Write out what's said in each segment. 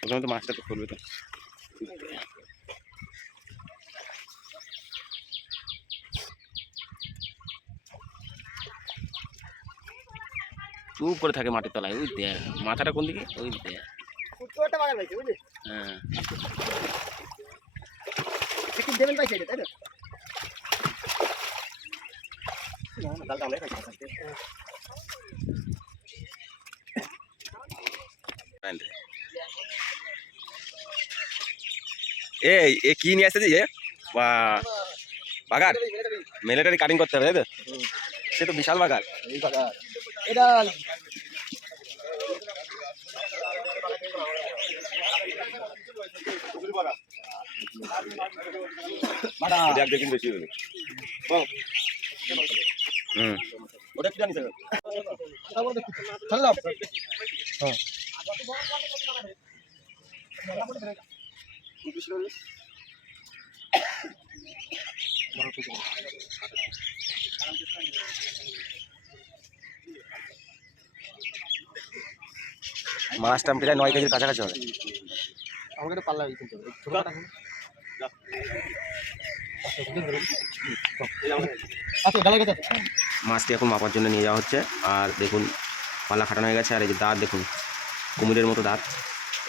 প্রথমে তো মাছটা তো করবে তো। চুপ করে থাকে মাটির তলায়, ওই দেখ মাথাটা কোন দিকে, ওই দেখ। হ্যাঁ দেবেন ভাই তাই তো এ কি নিয়ে আসছে যে বা বাগার মিলিটারি কাটিং করতে হবে তাই তো? সে তো বিশাল বাগার। এটা দেখুন বেশি হবে। ওটা কি জানিস? মাছটা প্রায় 9 কেজির কাছাকাছি হবে। আমাকে একটা পাল্লা দিতে হবে ছোটটা আচ্ছা গালে গেছে। মাছটি এখন মাপার জন্য নিয়ে যাওয়া হচ্ছে। আর দেখুন পাল্লা খাটানো হয়ে গেছে। আর এই যে দাঁত দেখুন, কুমিরের মতো দাঁত,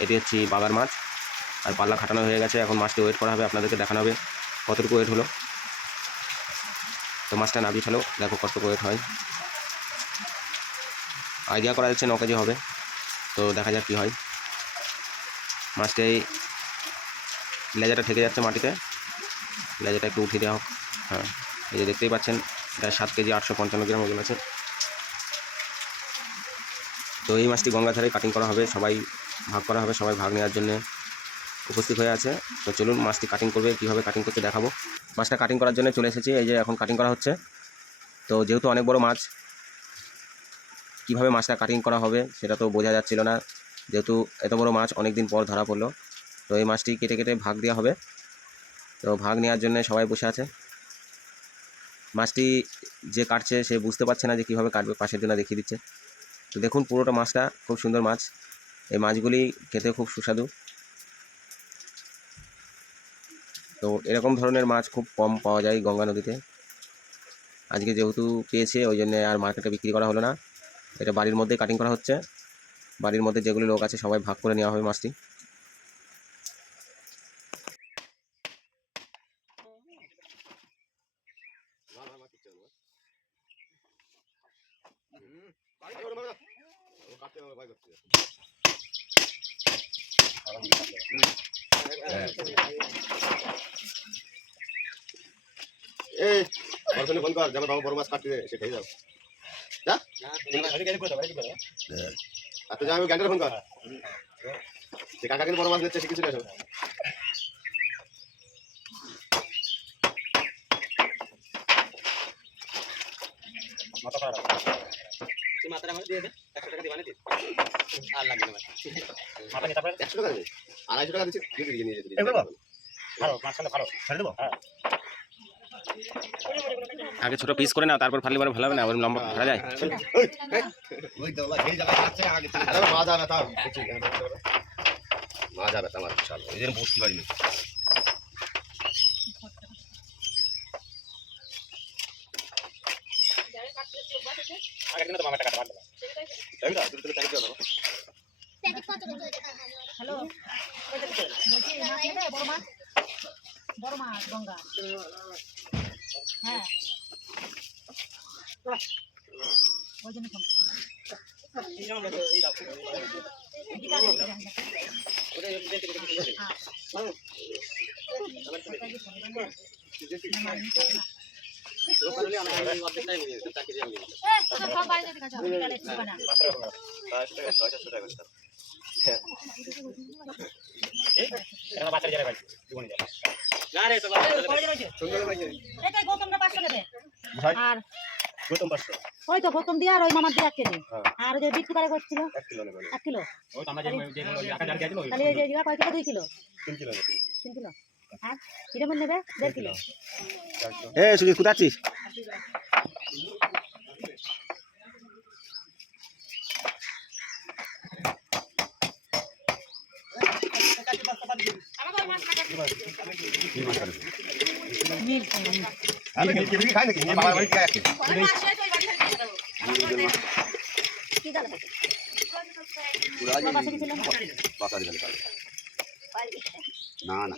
এটি হচ্ছে বাগার মাছ। আর পাল্লা খাটানো হয়ে গেছে। এখন মাছটি ওয়েট করা হবে, আপনাদেরকে দেখানো হবে কতটুকু ওয়েট হলো। তো মাছটা না বিছালো, দেখো কতটুকু ওয়েট হয়। আইডিয়া করা যাচ্ছে 9 কেজি হবে। তো দেখা যাক কী হয়। মাছটি লেজাটা ঠেকে যাচ্ছে মাটিতে, লেজাটা একটু উঠিয়ে দেওয়া হোক। হ্যাঁ এই যে দেখতেই পাচ্ছেন, এটা 7 কেজি 855 গ্রাম ওজন আছে। তো এই মাছটি গঙ্গাধারে কাটিং করা হবে, সবাই ভাগ করা হবে, সবাই ভাগ নেওয়ার জন্য উপস্থিত হয়ে আছে। তো চলুন মাছটি কাটিং করবে, কীভাবে কাটিং করতে দেখাবো। মাছটা কাটিং করার জন্য চলে এসেছি, এই যে এখন কাটিং করা হচ্ছে। তো যেহেতু অনেক বড় মাছ, কীভাবে মাছটা কাটিং করা হবে সেটা তো বোঝা যাচ্ছিল না, যেহেতু এত বড় মাছ অনেক দিন পর ধরা পড়লো। তো এই মাছটি কেটে কেটে ভাগ দেওয়া হবে। তো ভাগ নেওয়ার জন্য সবাই বসে আছে। মাছটি যে কাটছে সে বুঝতে পারছে না যে কীভাবে কাটবে, পাশের জন্য দেখিয়ে দিচ্ছে। তো দেখুন পুরোটা মাছটা খুব সুন্দর মাছ। এই মাছগুলি খেতে খুব সুস্বাদু। তো এরকম ধরনের মাছ খুব কম পাওয়া যায় গঙ্গা নদীতে। আজকে যেহেতু পেয়েছে ওই জন্য আর মার্কেটে বিক্রি করা হলো না, এটা বাড়ির মধ্যেই কাটিং করা হচ্ছে। বাড়ির মধ্যে যেগুলো লোক আছে সবাই ভাগ করে নেওয়া হবে মাছটি। এই বড় ফোন কর, যাবে বাবা বড় মাছ কাটতে সেটাই যাও। যা আচ্ছা যা, আমি গাড়িটা ফোন কর, যে কাকা কিন্তু বড় মাছ নিচ্ছে, সে কিছু আসো। মাথা খারাপ মাথাটা আমাকে দিয়ে দে, 100 টাকা দিবানি দিই আর লাগবে না মাথা নিতে পারে 100 টাকা দিই, 250 টাকা দিচ্ছি, দিয়ে নিয়ে যেতে ভালো মাছটা ভালো ছেড়ে দেবো। হ্যাঁ আগে ছোট পিস করে নাও, তারপর ফালি বড় ভালো হবে না, ওর লম্বা ধরা যায়। ওই তো এই জায়গায় আছে আগে আরে মা যাবে তা মা যাবে তা আমার বিশাল ওই জন্য বসতে পারিনি। আগে দিন তো মামাটা কাটা ভালো তাই না, দুটো টাকা দাও। হ্যালো বলছি মাছ নেবে, বড় মাছ গঙ্গা। হ্যাঁ ওই জন্য ফোন আর ওই তো গৌতম দিয়ে আর ওই মামার দিয়ে 1 কেজি, আর ওই যে বিট্টু কারে করছিল 1 কিলো। তাহলে এই যে কয় কিলো, 2 কিলো 3 কিলো। আর কিরকম নেবে 1.5 কিলো। এ সুজিত কোথায় আছিস? কি জানো বাবা থেকে ছিল না না না